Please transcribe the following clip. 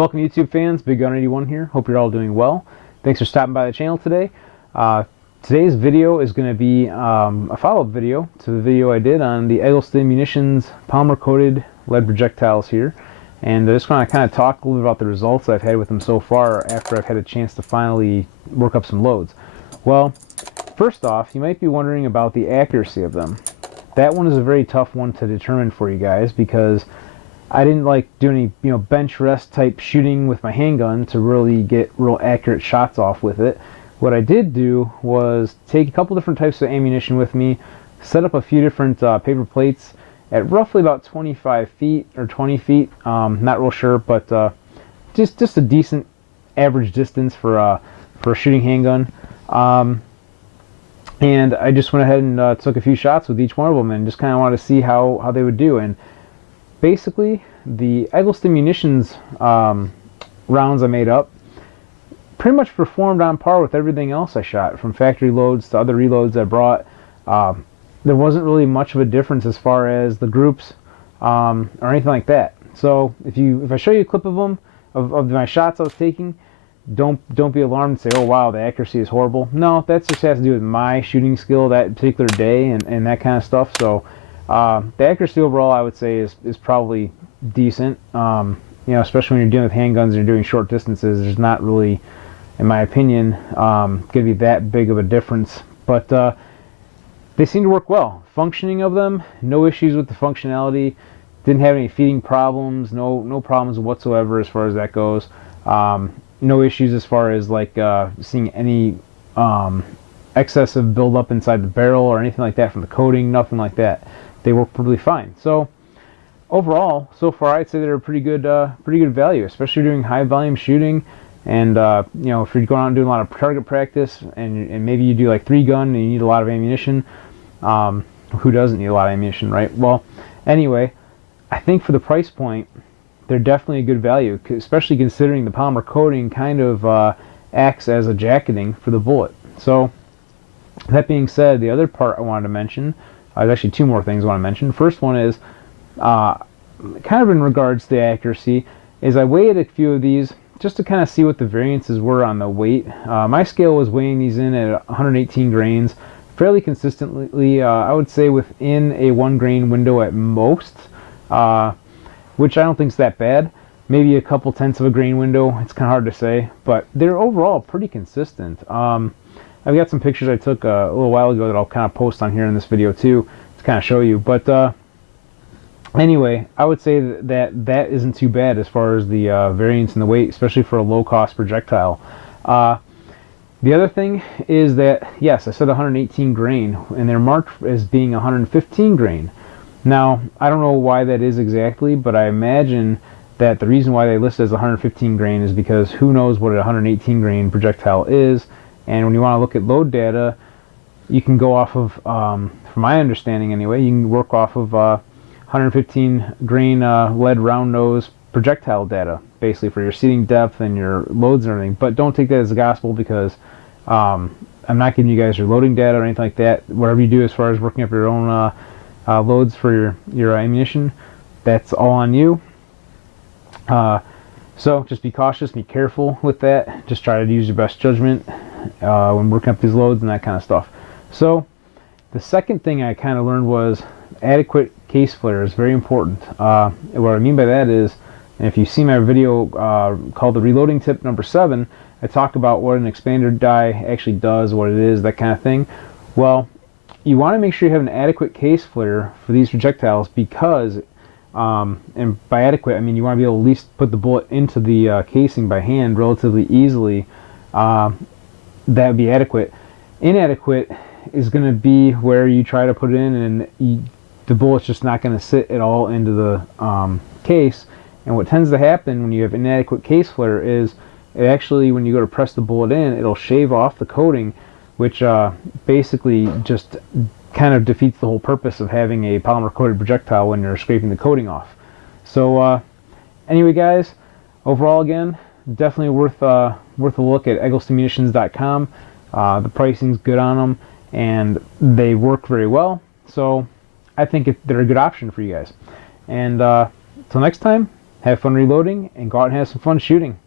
Welcome YouTube fans, BigGunner81 here. Hope you're all doing well. Thanks for stopping by the channel today. Today's video is going to be a follow-up video to the video I did on the Eggleston Munitions polymer coated lead projectiles here. And I just want to kind of talk a little bit about the results I've had with them so far after I've had a chance to finally work up some loads. Well, first off, you might be wondering about the accuracy of them. That one is a very tough one to determine for you guys because I didn't like do any, bench rest type shooting with my handgun to really get real accurate shots off with it. What I did do was take a couple different types of ammunition with me, set up a few different paper plates at roughly about 25 feet or 20 feet. Not real sure, but just a decent average distance for a shooting handgun. And I just went ahead and took a few shots with each one of them and just kind of wanted to see how they would do. And basically, the Eggleston Munitions rounds I made up pretty much performed on par with everything else I shot, from factory loads to other reloads I brought. There wasn't really much of a difference as far as the groups or anything like that. So if I show you a clip of them, of my shots I was taking, don't be alarmed and say, oh wow, the accuracy is horrible. No, that just has to do with my shooting skill that particular day and that kind of stuff. So the accuracy overall, I would say, is probably decent. Especially when you're dealing with handguns and you're doing short distances, there's not really, in my opinion, going to be that big of a difference. But they seem to work well. Functioning of them, no issues with the functionality. Didn't have any feeding problems. No problems whatsoever as far as that goes. No issues as far as like seeing any excessive buildup inside the barrel or anything like that from the coating. Nothing like that. They work perfectly fine. So overall, so far, I'd say they're a pretty good value, especially doing high volume shooting. And if you're going out and doing a lot of target practice, and maybe you do like 3-gun and you need a lot of ammunition. Who doesn't need a lot of ammunition, right? Well, anyway, I think for the price point, they're definitely a good value, especially considering the polymer coating kind of acts as a jacketing for the bullet. So that being said, the other part I wanted to mention, there's actually two more things I want to mention. First one is kind of in regards to the accuracy, is I weighed a few of these just to kind of see what the variances were on the weight. My scale was weighing these in at 118 grains fairly consistently, I would say within a 1 grain window at most, which I don't think is that bad. Maybe a couple tenths of a grain window, it's kind of hard to say, but they're overall pretty consistent. I've got some pictures I took a little while ago that I'll kind of post on here in this video too to kind of show you. But anyway, I would say that isn't too bad as far as the variance in the weight, especially for a low-cost projectile. The other thing is that, yes, I said 118 grain, and they're marked as being 115 grain. Now, I don't know why that is exactly, but I imagine that the reason why they list it as 115 grain is because who knows what a 118 grain projectile is. And when you want to look at load data, you can go off of, from my understanding anyway, you can work off of 115 grain lead round nose projectile data, basically for your seating depth and your loads and everything. But don't take that as gospel, because I'm not giving you guys your loading data or anything like that. Whatever you do as far as working up your own loads for your ammunition, that's all on you. So just be cautious, be careful with that. Just try to use your best judgment when working up these loads and that kind of stuff. So the second thing I kind of learned was adequate case flare is very important. What I mean by that is, and if you see my video called the reloading tip number 7, I talk about what an expander die actually does, what it is, that kind of thing. Well, you want to make sure you have an adequate case flare for these projectiles, because and by adequate I mean you want to be able to at least put the bullet into the casing by hand relatively easily. That would be adequate. Inadequate is going to be where you try to put it in and the bullet's just not going to sit at all into the case. And what tends to happen when you have inadequate case flare is it actually, when you go to press the bullet in, it'll shave off the coating, which basically just kind of defeats the whole purpose of having a polymer coated projectile when you're scraping the coating off. So anyway guys, overall again, definitely worth a look at egglestonmunitions.com. The pricing's good on them and they work very well, so I think they're a good option for you guys. And till next time, have fun reloading, and go out and have some fun shooting.